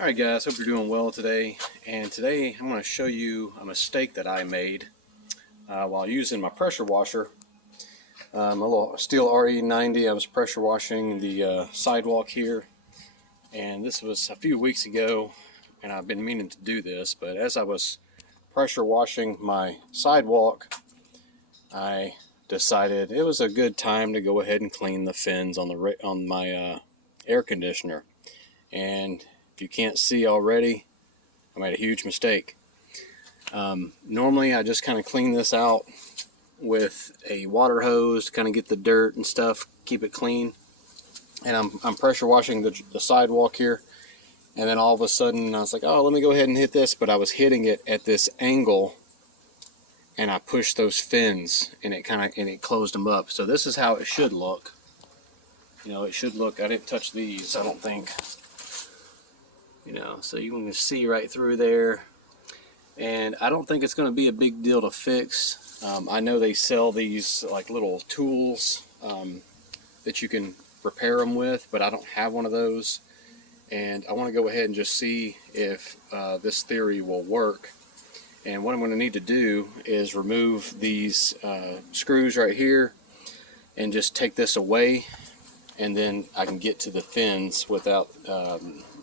Alright guys, hope you're doing well today. And today I'm going to show you a mistake that I made while using my pressure washer. A little steel RE90. I was pressure washing the sidewalk here, and this was a few weeks ago, and I've been meaning to do this, but as I was pressure washing my sidewalk, I decided it was a good time to go ahead and clean the fins on my air conditioner. And if you can't see already, I made a huge mistake. Normally I just kind of clean this out with a water hose to kind of get the dirt and stuff, keep it clean. And I'm pressure washing the sidewalk here, and then all of a sudden I was like, oh, let me go ahead and hit this, but I was hitting it at this angle, and I pushed those fins, and it closed them up. So this is how it should look. You know, it should look, I didn't touch these, I don't think. You know, so you can see right through there, and I don't think it's going to be a big deal to fix. I know they sell these like little tools that you can repair them with, but I don't have one of those, and I want to go ahead and just see if this theory will work. And what I'm going to need to do is remove these screws right here and just take this away, and then I can get to the fins without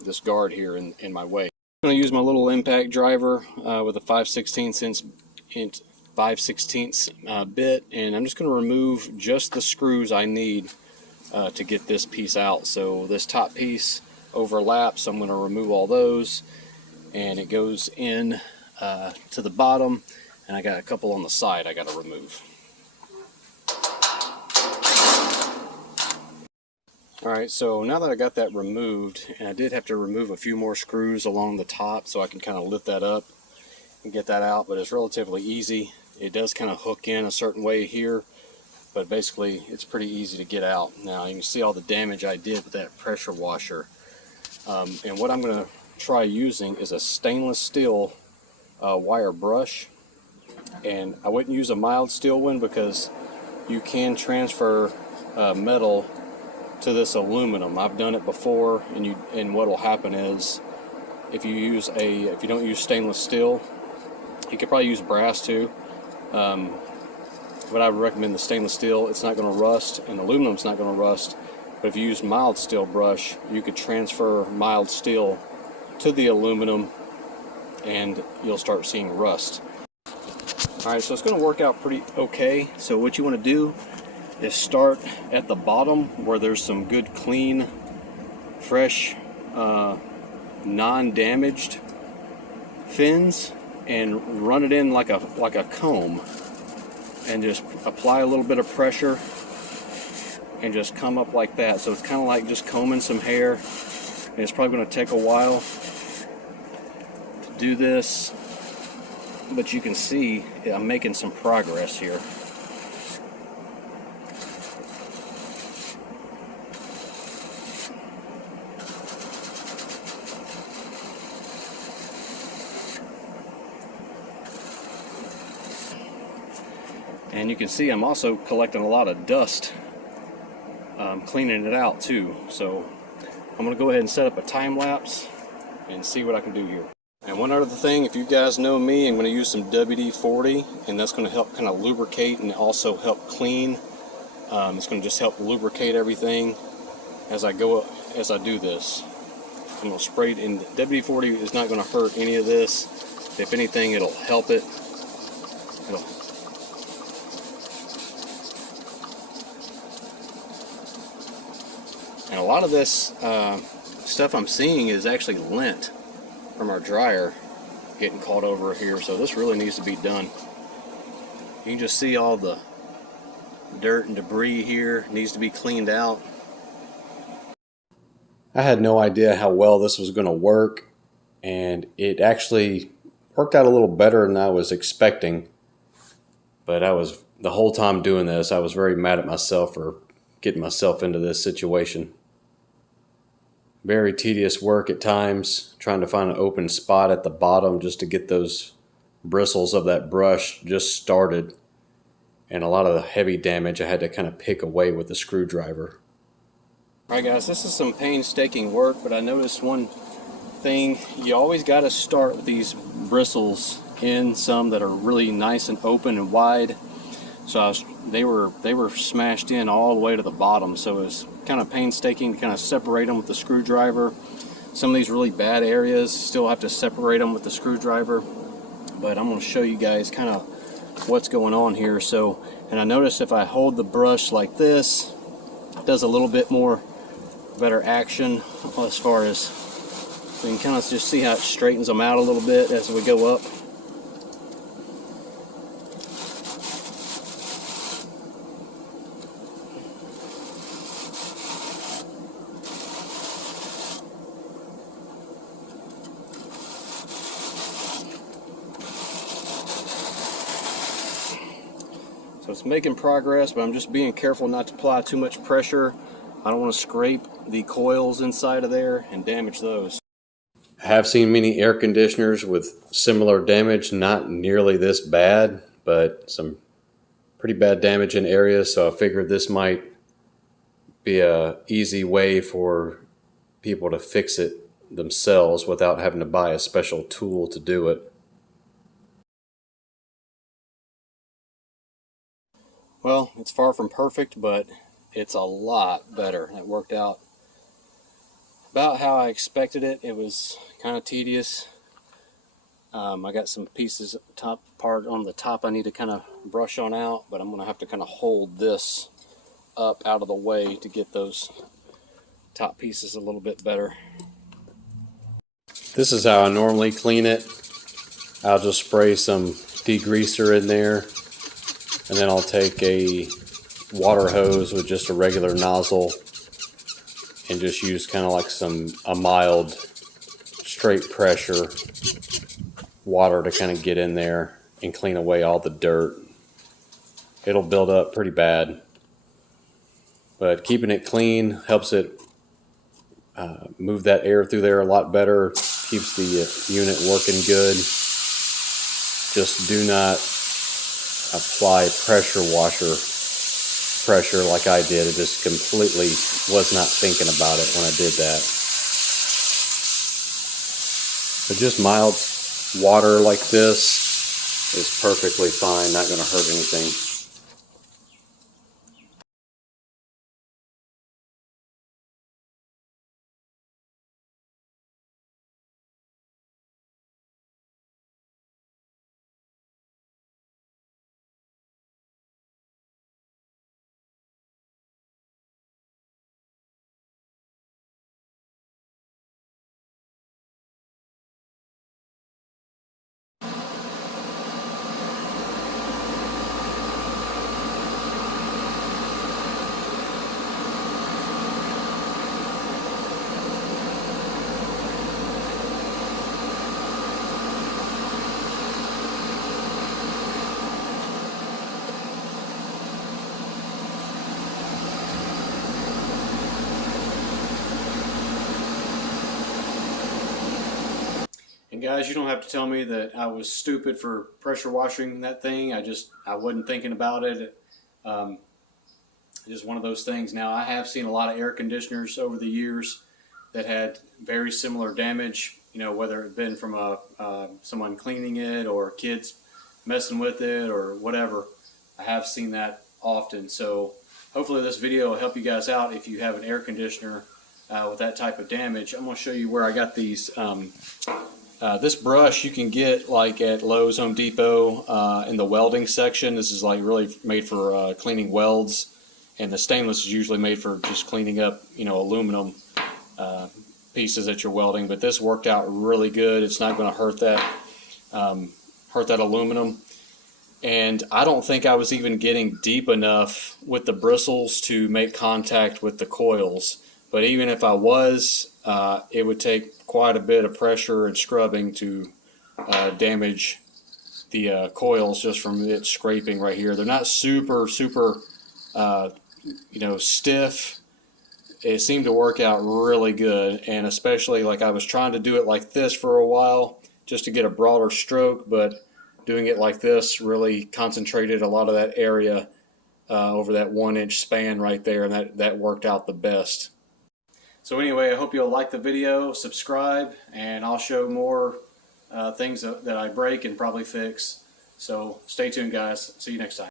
this guard here in my way. I'm going to use my little impact driver with a 5/16 bit, and I'm just going to remove just the screws I need to get this piece out. So this top piece overlaps, I'm going to remove all those, and it goes in to the bottom, and I got a couple on the side I got to remove. Alright, so now that I got that removed, and I did have to remove a few more screws along the top so I can kind of lift that up and get that out, but it's relatively easy. It does kind of hook in a certain way here, but basically it's pretty easy to get out. Now you can see all the damage I did with that pressure washer. And what I'm going to try using is a stainless steel wire brush, and I wouldn't use a mild steel one because you can transfer metal to this aluminum. I've done it before, and what will happen is if you don't use stainless steel, you could probably use brass too, but I would recommend the stainless steel. It's not going to rust, and aluminum's not going to rust. But if you use mild steel brush, you could transfer mild steel to the aluminum and you'll start seeing rust. Alright, so it's going to work out pretty okay. So what you want to do is start at the bottom where there's some good, clean, fresh, non-damaged fins, and run it in like a comb, and just apply a little bit of pressure and just come up like that. So it's kind of like just combing some hair, and it's probably going to take a while to do this, but you can see I'm making some progress here. And you can see I'm also collecting a lot of dust, cleaning it out too. So I'm going to go ahead and set up a time lapse and see what I can do here. And one other thing, if you guys know me, I'm going to use some WD-40, and that's going to help kind of lubricate and also help clean. It's going to just help lubricate everything as I do this. I'm going to spray it, and WD-40 is not going to hurt any of this. If anything, it'll help it. And a lot of this stuff I'm seeing is actually lint from our dryer getting caught over here, so this really needs to be done. You can just see all the dirt and debris here. It needs to be cleaned out. I had no idea how well this was going to work, and it actually worked out a little better than I was expecting. But the whole time doing this, I was very mad at myself for getting myself into this situation. Very tedious work at times, trying to find an open spot at the bottom just to get those bristles of that brush just started, and a lot of the heavy damage I had to kind of pick away with the screwdriver. Alright guys, this is some painstaking work, but I noticed one thing, you always got to start with these bristles in some that are really nice and open and wide. So they were smashed in all the way to the bottom, so it was kind of painstaking to kind of separate them with the screwdriver. Some of these really bad areas still have to separate them with the screwdriver, but I'm going to show you guys kind of what's going on here. So, and I notice if I hold the brush like this, it does a little bit more better action as far as, you can kind of just see how it straightens them out a little bit as we go up. So it's making progress, but I'm just being careful not to apply too much pressure. I don't want to scrape the coils inside of there and damage those. I have seen many air conditioners with similar damage, not nearly this bad, but some pretty bad damage in areas, so I figured this might be a easy way for people to fix it themselves without having to buy a special tool to do it. Well, it's far from perfect, but it's a lot better. It worked out about how I expected it. It was kind of tedious. I got some pieces, top part on the top I need to kind of brush on out, but I'm going to have to kind of hold this up out of the way to get those top pieces a little bit better. This is how I normally clean it. I'll just spray some degreaser in there, and then I'll take a water hose with just a regular nozzle and just use kind of like a mild straight pressure water to kind of get in there and clean away all the dirt. It'll build up pretty bad, but keeping it clean helps it move that air through there a lot better, keeps the unit working good. Just do not apply pressure washer pressure like I did. It just completely was not thinking about it when I did that. But just mild water like this is perfectly fine, not going to hurt anything. And guys, you don't have to tell me that I was stupid for pressure washing that thing. I wasn't thinking about it. Just one of those things. Now, I have seen a lot of air conditioners over the years that had very similar damage, you know, whether it had been from someone cleaning it or kids messing with it or whatever. I have seen that often. So hopefully this video will help you guys out if you have an air conditioner with that type of damage. I'm going to show you where I got these. This brush you can get like at Lowe's, Home Depot, in the welding section. This is like really made for cleaning welds, and the stainless is usually made for just cleaning up, you know, aluminum pieces that you're welding. But this worked out really good. It's not going to hurt that aluminum. And I don't think I was even getting deep enough with the bristles to make contact with the coils. But even if I was, it would take quite a bit of pressure and scrubbing to damage the coils just from it scraping right here. They're not super you know, stiff. It seemed to work out really good, and especially like I was trying to do it like this for a while just to get a broader stroke, but doing it like this really concentrated a lot of that area over that 1-inch span right there, and that worked out the best. So anyway, I hope you'll like the video, subscribe, and I'll show more things that I break and probably fix. So stay tuned, guys. See you next time.